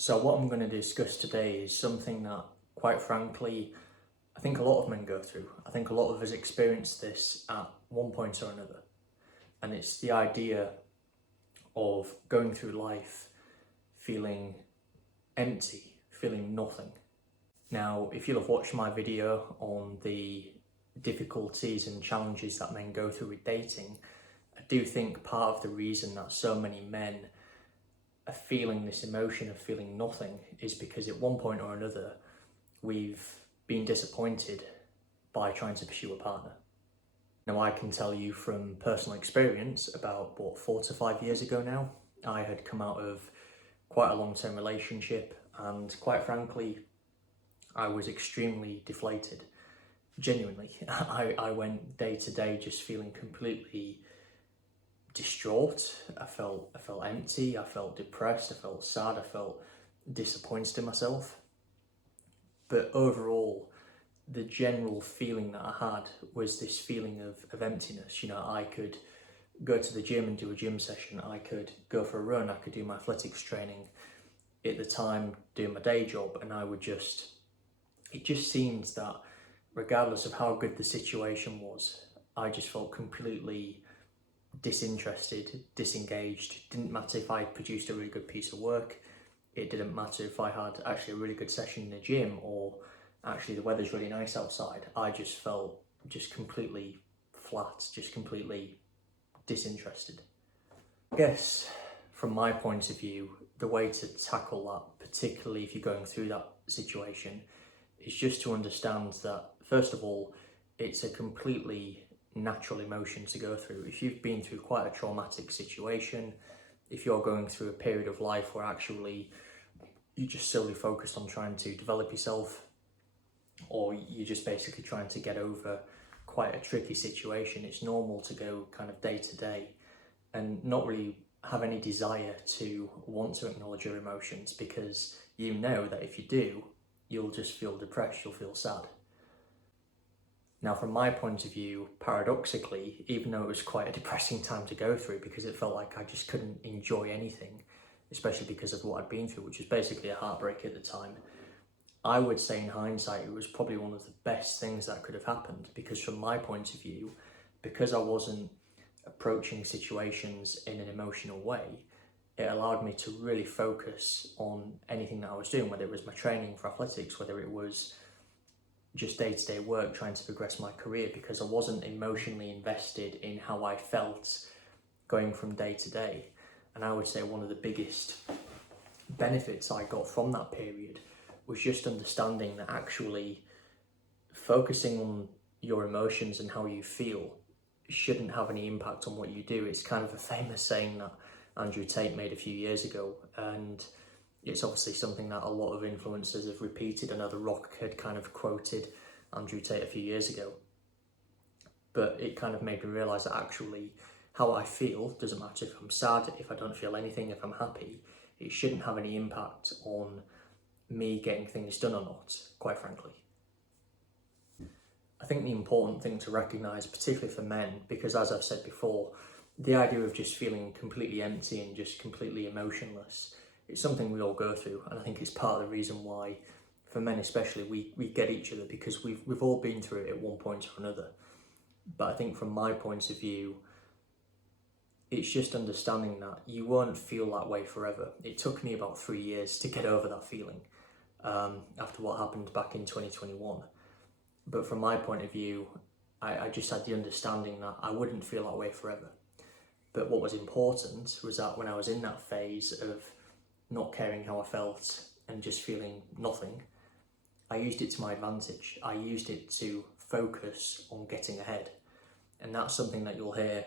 So what I'm going to discuss today is something that, quite frankly, I think a lot of men go through. I think a lot of us experience this at one point or another. And it's the idea of going through life feeling empty, feeling nothing. Now, if you'll have watched my video on the difficulties and challenges that men go through with dating, I do think part of the reason that so many men are feeling this emotion of feeling nothing is because at one point or another we've been disappointed by trying to pursue a partner. Now, I can tell you from personal experience, about 4 to 5 years ago now, I had come out of quite a long-term relationship, and quite frankly, I was extremely deflated. Genuinely, I went day to day just feeling completely distraught. I felt empty. I felt depressed. I felt sad. I felt disappointed in myself. But overall, the general feeling that I had was this feeling of emptiness. You know, I could go to the gym and do a gym session. I could go for a run. I could do my athletics training at the time, doing my day job, and it just seemed that regardless of how good the situation was, I just felt completely disinterested, disengaged. Didn't matter if I produced a really good piece of work. It didn't matter if I had actually a really good session in the gym, or actually the weather's really nice outside. I just felt just completely flat, just completely disinterested. I guess from my point of view, the way to tackle that, particularly if you're going through that situation, is just to understand that, first of all, it's a completely natural emotion to go through. If you've been through quite a traumatic situation, if you're going through a period of life where actually you're just solely focused on trying to develop yourself, or you're just basically trying to get over quite a tricky situation, it's normal to go kind of day to day and not really have any desire to want to acknowledge your emotions, because you know that if you do, you'll just feel depressed, you'll feel sad. Now, from my point of view, paradoxically, even though it was quite a depressing time to go through because it felt like I just couldn't enjoy anything, especially because of what I'd been through, which was basically a heartbreak at the time, I would say in hindsight, it was probably one of the best things that could have happened, because from my point of view, because I wasn't approaching situations in an emotional way, it allowed me to really focus on anything that I was doing, whether it was my training for athletics, whether it was just day-to-day work trying to progress my career, because I wasn't emotionally invested in how I felt going from day to day. And I would say one of the biggest benefits I got from that period was just understanding that actually focusing on your emotions and how you feel shouldn't have any impact on what you do. It's kind of a famous saying that Andrew Tate made a few years ago, and it's obviously something that a lot of influencers have repeated. I know The Rock had kind of quoted Andrew Tate a few years ago, but it kind of made me realise that actually how I feel doesn't matter. If I'm sad, if I don't feel anything, if I'm happy, it shouldn't have any impact on me getting things done or not, quite frankly. I think the important thing to recognise, particularly for men, because as I've said before, the idea of just feeling completely empty and just completely emotionless, it's something we all go through, and I think it's part of the reason why, for men especially, we get each other, because we've all been through it at one point or another. But I think from my point of view, it's just understanding that you won't feel that way forever. It took me about 3 years to get over that feeling after what happened back in 2021. But from my point of view, I just had the understanding that I wouldn't feel that way forever. But what was important was that when I was in that phase of not caring how I felt and just feeling nothing, I used it to my advantage. I used it to focus on getting ahead. And that's something that you'll hear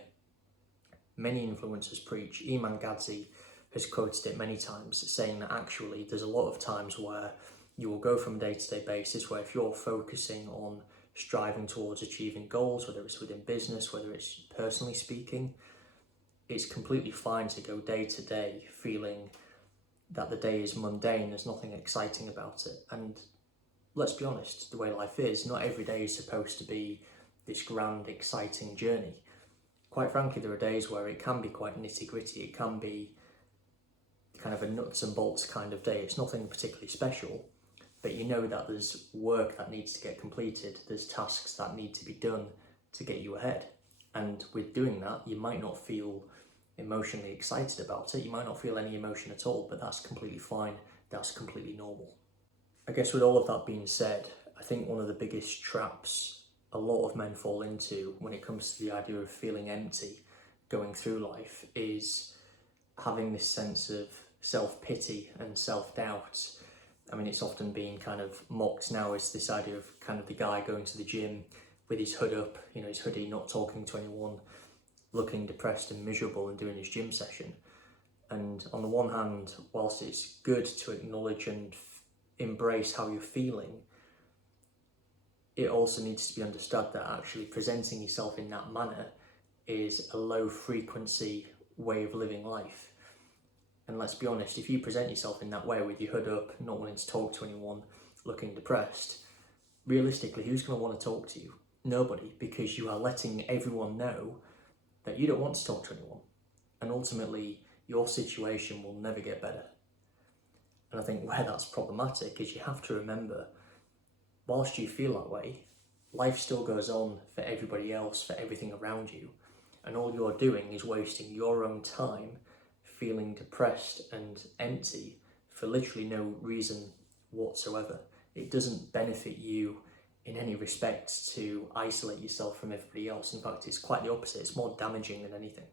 many influencers preach. Iman Gadzhi has quoted it many times, saying that actually there's a lot of times where you will go from day-to-day basis where if you're focusing on striving towards achieving goals, whether it's within business, whether it's personally speaking, it's completely fine to go day to day feeling that the day is mundane, there's nothing exciting about it. And let's be honest, the way life is, not every day is supposed to be this grand, exciting journey. Quite frankly, there are days where it can be quite nitty-gritty. It can be kind of a nuts and bolts kind of day. It's nothing particularly special, but you know that there's work that needs to get completed, there's tasks that need to be done to get you ahead. And with doing that, you might not feel emotionally excited about it, you might not feel any emotion at all, but that's completely fine, that's completely normal. I guess with all of that being said, I think one of the biggest traps a lot of men fall into when it comes to the idea of feeling empty going through life is having this sense of self-pity and self-doubt. I mean, it's often been kind of mocked now as this idea of kind of the guy going to the gym with his hood up, you know, his hoodie, not talking to anyone, looking depressed and miserable and doing his gym session. And on the one hand, whilst it's good to acknowledge and embrace how you're feeling, it also needs to be understood that actually presenting yourself in that manner is a low frequency way of living life. And let's be honest, if you present yourself in that way with your hood up, not wanting to talk to anyone, looking depressed, realistically, who's going to want to talk to you? Nobody, because you are letting everyone know that you don't want to talk to anyone. And ultimately, your situation will never get better. And I think where that's problematic is you have to remember, whilst you feel that way, life still goes on for everybody else, for everything around you. And all you're doing is wasting your own time feeling depressed and empty for literally no reason whatsoever. It doesn't benefit you in any respect to isolate yourself from everybody else. In fact, it's quite the opposite. It's more damaging than anything.